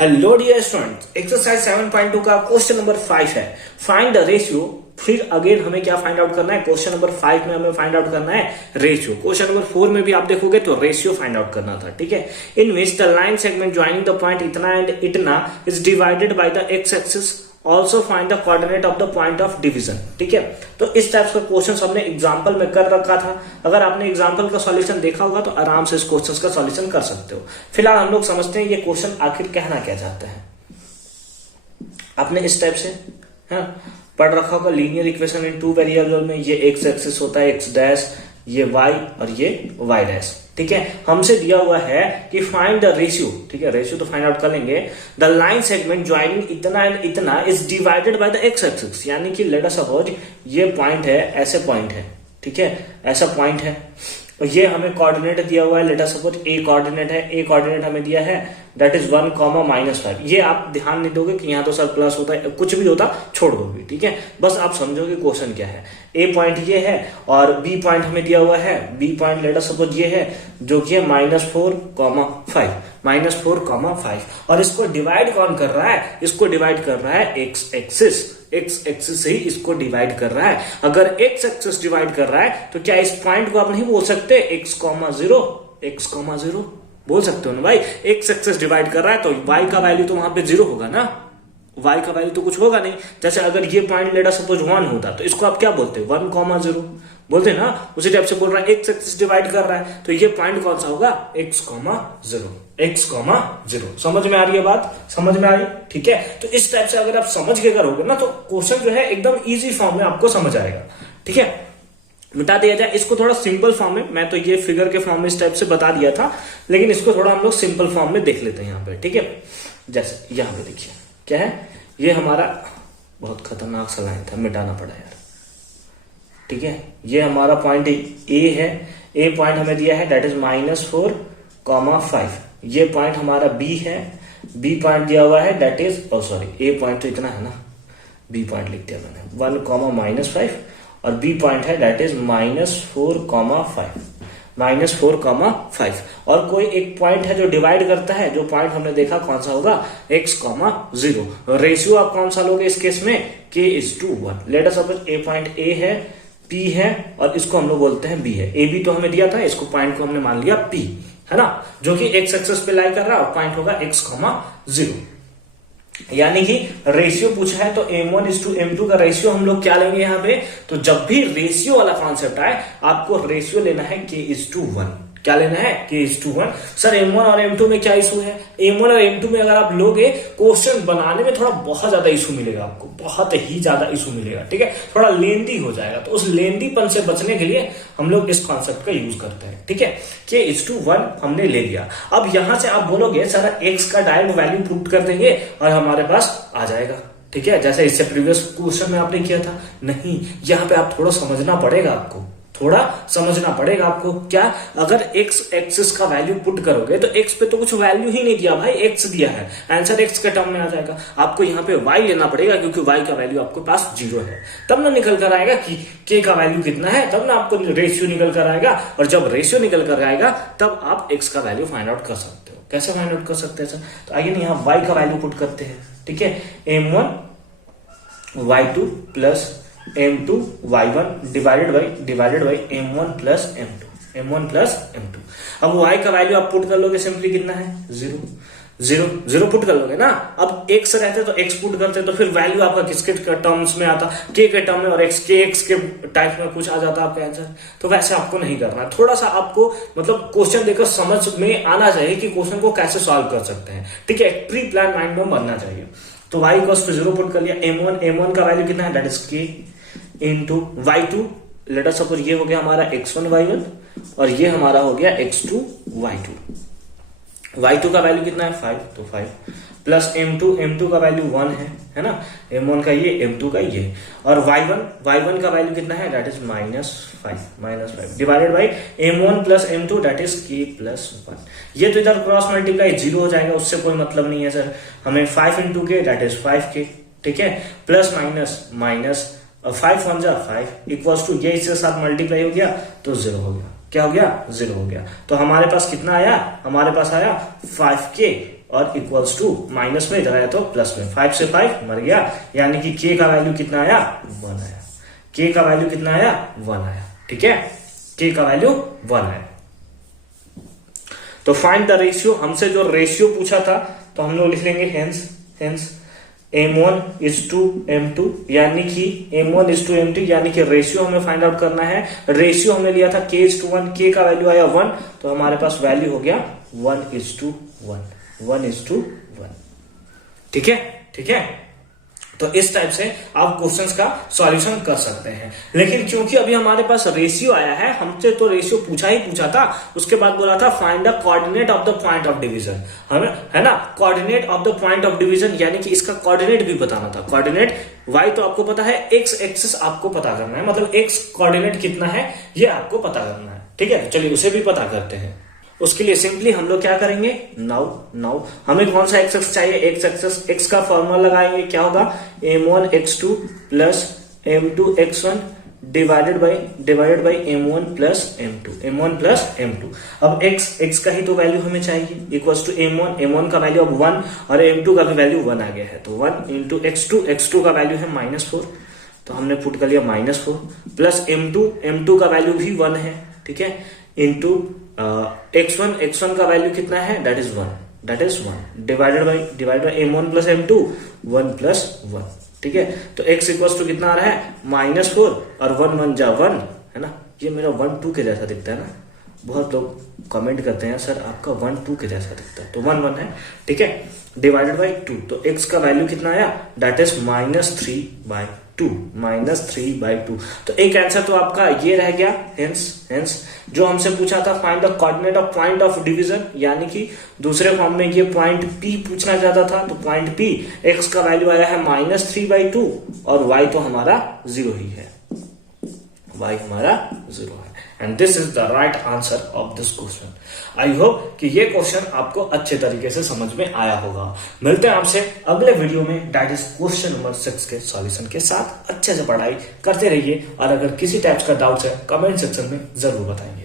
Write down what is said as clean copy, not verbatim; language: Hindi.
हेलो डियर स्टूडेंट्स, एक्सरसाइज 7.2 का क्वेश्चन नंबर 5 है। Find the ratio. फिर अगेन हमें क्या फाइंड आउट करना है? क्वेश्चन नंबर 5 में हमें फाइंड आउट करना है रेशियो। क्वेश्चन नंबर 4 में भी आप देखोगे तो रेशियो फाइंड आउट करना था, ठीक है। In which the line segment joining the point इतना एंड इतना is divided by the x axis, also find the coordinate of the point of division, ठीक है। तो इस टाइप का क्वेश्चन हमने एग्जांपल में कर रखा था। अगर आपने एग्जांपल का सॉल्यूशन देखा होगा तो आराम से इस क्वेश्चन का सॉल्यूशन कर सकते हो। फिलहाल हम लोग समझते हैं ये क्वेश्चन आखिर कहना क्या चाहते हैं। आपने इस टाइप से पढ़ रखा होगा linear equation in two variable में ये एक्स एक्सिस होता है एक्स डैश, ये वाई और ये वाई डैश, ठीक है। हमसे दिया हुआ है कि फाइंड द रेशियो, ठीक है। रेशियो तो फाइंड आउट कर लेंगे। द लाइन सेगमेंट ज्वाइनिंग इतना एंड इतना is divided by the x axis, यानी कि लेट अस सपोज ये पॉइंट है, ऐसे पॉइंट है, ठीक है, ऐसा पॉइंट है और ये हमें कोऑर्डिनेट दिया हुआ है। लेट अस सपोज ए कोऑर्डिनेट है, ए कोऑर्डिनेट हमें दिया है दैट इज 1, -5। ये आप ध्यान नहीं दोगे कि यहाँ तो सर प्लस होता है, कुछ भी होता छोड़ दोगे, ठीक है। बस आप समझोगे क्वेश्चन क्या है। ए पॉइंट ये है और बी पॉइंट हमें दिया हुआ है। B point let us suppose ये है जो कि है -4,5 और इसको डिवाइड कौन कर रहा है? इसको डिवाइड कर रहा है एक्स एक्सिस। एक्स एक्सिस से ही इसको डिवाइड कर रहा है। अगर एक्स एक्सिस डिवाइड कर रहा है तो क्या इस पॉइंट को आप नहीं बोल सकते x,0 बोल सकते हो ना भाई। एक्स एक्सिस डिवाइड कर रहा है तो y का वैल्यू तो वहां पे 0 होगा ना, y का वैल्यू तो कुछ होगा नहीं। जैसे अगर ये पॉइंट लेट अस सपोज 1 होता तो इसको आप क्या बोलते? 1,0 बोलते ना। उसी टाइप से बोल रहा है एक्स एक्सिस डिवाइड कर रहा है तो ये पॉइंट कौन सा होगा? x,0। समझ में आ रही है बात? समझ में आ रही, ठीक है। तो इस टाइप से अगर आप समझ के करोगे ना तो क्वेश्चन जो है एकदम इजी फॉर्म में आपको समझ आएगा, ठीक है। मिटा दिया जाए इसको थोड़ा सिंपल फॉर्म में। मैं तो ये फिगर के फॉर्म में इस टाइप से बता दिया था, लेकिन इसको थोड़ा हम लोग सिंपल फॉर्म में देख लेते हैं यहाँ पे, ठीक है। जैसे यहाँ पे देखिए क्या है, ये हमारा बहुत खतरनाक सा लाइन था, मिटाना पड़ा यार, ठीक है। ये हमारा पॉइंट ए है। ए पॉइंट हमें दिया है दैट इज -4,5। ये पॉइंट हमारा बी है। बी पॉइंट दिया हुआ है दैट इज ए पॉइंट तो इतना है ना, बी पॉइंट लिख दिया मैंने 1,-5 और बी पॉइंट है दैट इज -4,5 और कोई एक पॉइंट है जो डिवाइड करता है। जो पॉइंट हमने देखा कौन सा होगा? x,0। रेशियो आप कौन सा लोगे इस केस में? k:1। Late us suppose A point A है, p है और इसको हम लोग बोलते हैं b है। ए बी तो हमें दिया था, इसको पॉइंट को हमने मान लिया p, है ना, जो कि x एक्सिस पे लाई कर रहा है और पॉइंट होगा x,0। यानी कि रेशियो पूछा है तो m1:m2 का रेशियो हम लोग क्या लेंगे यहाँ पे? तो जब भी रेशियो वाला कॉन्सेप्ट आए आपको रेशियो लेना है k:1। क्या लेना है? k:1। सर m1 और m2 में क्या इशू है? m1 और m2 में अगर आप लोगे क्वेश्चन बनाने में थोड़ा बहुत ज्यादा इशू मिलेगा आपको, बहुत ही ज्यादा इशू मिलेगा, ठीक है। थोड़ा लेंदी हो जाएगा, तो उस लेंदीपन से बचने के लिए हम लोग इस कॉन्सेप्ट का यूज करते हैं, ठीक है। k:1 हमने ले लिया। अब यहां से आप बोलोगे सर x का डायरेक्ट वैल्यू पुट कर देंगे और हमारे पास आ जाएगा, ठीक है, जैसे इससे प्रीवियस क्वेश्चन में आपने किया था। नहीं, यहाँ पे आप थोड़ा समझना पड़ेगा आपको, थोड़ा समझना पड़ेगा आपको। क्या? अगर x एक्सिस का वैल्यू पुट करोगे तो x पे तो कुछ वैल्यू ही नहीं दिया भाई, x दिया है, आंसर x के टर्म में आ जाएगा। आपको यहाँ पे y लेना पड़ेगा क्योंकि y का वैल्यू आपके पास 0 है। तब ना निकल कर आएगा कि k का वैल्यू कितना है, तब ना आपको रेशियो निकल कर आएगा। और जब रेशियो निकल कर आएगा तब आप x का वैल्यू फाइंड आउट कर सकते हो। कैसे फाइंड आउट कर सकते हैं सर? तो आइए ना यहाँ y का वैल्यू पुट करते हैं, ठीक है। m1y2 plus m2 y1 divided by m1 plus m2। अब y का वैल्यू आप पुट कर लोगे, सिंपली कितना है? 0 पुट कर लोगे ना। अब x रहते तो x पुट करते तो फिर वैल्यू आपका किसके टर्म्स में आता? k के टर्म में, और x के टाइप में कुछ आ जाता आपका आंसर। तो वैसे आपको नहीं करना, थोड़ा सा आपको मतलब क्वेश्चन देखकर समझ में आना चाहिए कि क्वेश्चन को कैसे सॉल्व कर सकते हैं, ठीक है। प्री प्लान माइंड में बनना चाहिए। तो y इक्वल्स टू 0 पुट कर लिया। m1 का वैल्यू कितना है? That is k into y2। Late us suppose ये हो गया हमारा x1 y1 और ये हमारा हो गया x2 y2। y2 का वैल्यू कितना है? 5, तो 5 प्लस m2 का वैल्यू 1 है ना, m1 का ये, m2 का ये, और y1 का वैल्यू कितना है? That is -5 divided by m1 plus m2 that is k+1। ये तो इधर क्रॉस मल्टीप्लाई 0 हो जाएगा, उससे कोई मतलब नहीं है सर। हमें 5 into k that is 5k, ठीक है, प्लस माइनस 5 1 जा 5 इक्वल्स टू ये इसके साथ मल्टीप्लाई हो गया तो 0 हो गया। क्या हो गया? 0 हो गया। तो हमारे पास कितना आया? हमारे पास आया 5k और इक्वल्स टू माइनस में, इधर आया तो प्लस में, 5 से 5 मर गया, यानी कि k का वैल्यू कितना आया 1 आया। k का वैल्यू कितना आया 1 आया। ठीक है, k का वैल्यू 1 आया। तो फाइंड द रेशियो, हमसे जो रेशियो पूछा था तो हम लोग लिख लेंगे hence m1 is to m2, यानी कि m1 is to m2 यानी कि रेशियो हमें फाइंड आउट करना है। रेशियो हमने लिया था k is to 1, k का वैल्यू आया 1, तो हमारे पास वैल्यू हो गया 1 is to 1। ठीक है। तो इस टाइप से आप क्वेश्चंस का सॉल्यूशन कर सकते हैं। लेकिन क्योंकि अभी हमारे पास रेशियो आया है, हमसे तो रेशियो पूछा था, उसके बाद बोला था find the coordinate of the point of division, है ना, coordinate of the point of division, यानी कि इसका कोऑर्डिनेट भी बताना था। कोऑर्डिनेट y तो आपको पता है, x एक्सिस आपको पता करना है, मतलब x कोऑर्डिनेट कितना है ये आपको पता करना है। ठीक है, चलिए उसे भी पता करते हैं। उसके लिए सिंपली हम लोग क्या करेंगे, नाउ हमें कौन सा एक्स एक्स चाहिए, एक्स एक्सेस, एक्स का फॉर्मूला लगाएंगे, क्या होगा m1 x2 plus m2 x1 divided by m1 plus m2। अब x का ही तो वैल्यू हमें चाहिए, इक्वल्स टू m1 का वैल्यू अब 1 और m2 का भी वैल्यू 1 आ गया है, तो 1 इंटू x2 का वैल्यू है -4, तो हमने पुट कर लिया -4 प्लस m2 का वैल्यू भी 1 है। ठीक है, इंटू x1 का वैल्यू कितना है, that is 1 divided by m1 plus m2 1 plus 1। ठीक है, तो x इक्वल्स टू कितना आ रहा है -4 और 1 जा 1, है ना, ये मेरा 1 2 के जैसा दिखता है ना, बहुत लोग कमेंट करते हैं सर आपका 1 2 के जैसा दिखता है, तो 1 1 है। ठीक है, डिवाइडेड बाई 2, तो x का वैल्यू कितना आया, दैट इज -3/2। तो एक आंसर तो आपका ये रह गया। हेंस जो हमसे पूछा था find the coordinate of point of division, यानी कि दूसरे फॉर्म में ये पॉइंट P पूछना चाहता था, तो पॉइंट P x का वैल्यू आया है -3/2 और y तो हमारा 0 ही है, y हमारा 0 है। And this is the right answer of this question. I hope कि ये क्वेश्चन आपको अच्छे तरीके से समझ में आया होगा। मिलते हैं आपसे अगले वीडियो में, दैट इज क्वेश्चन नंबर 6 के सॉल्यूशन के साथ। अच्छे से पढ़ाई करते रहिए और अगर किसी टाइप का डाउट है कमेंट सेक्शन में जरूर बताएंगे।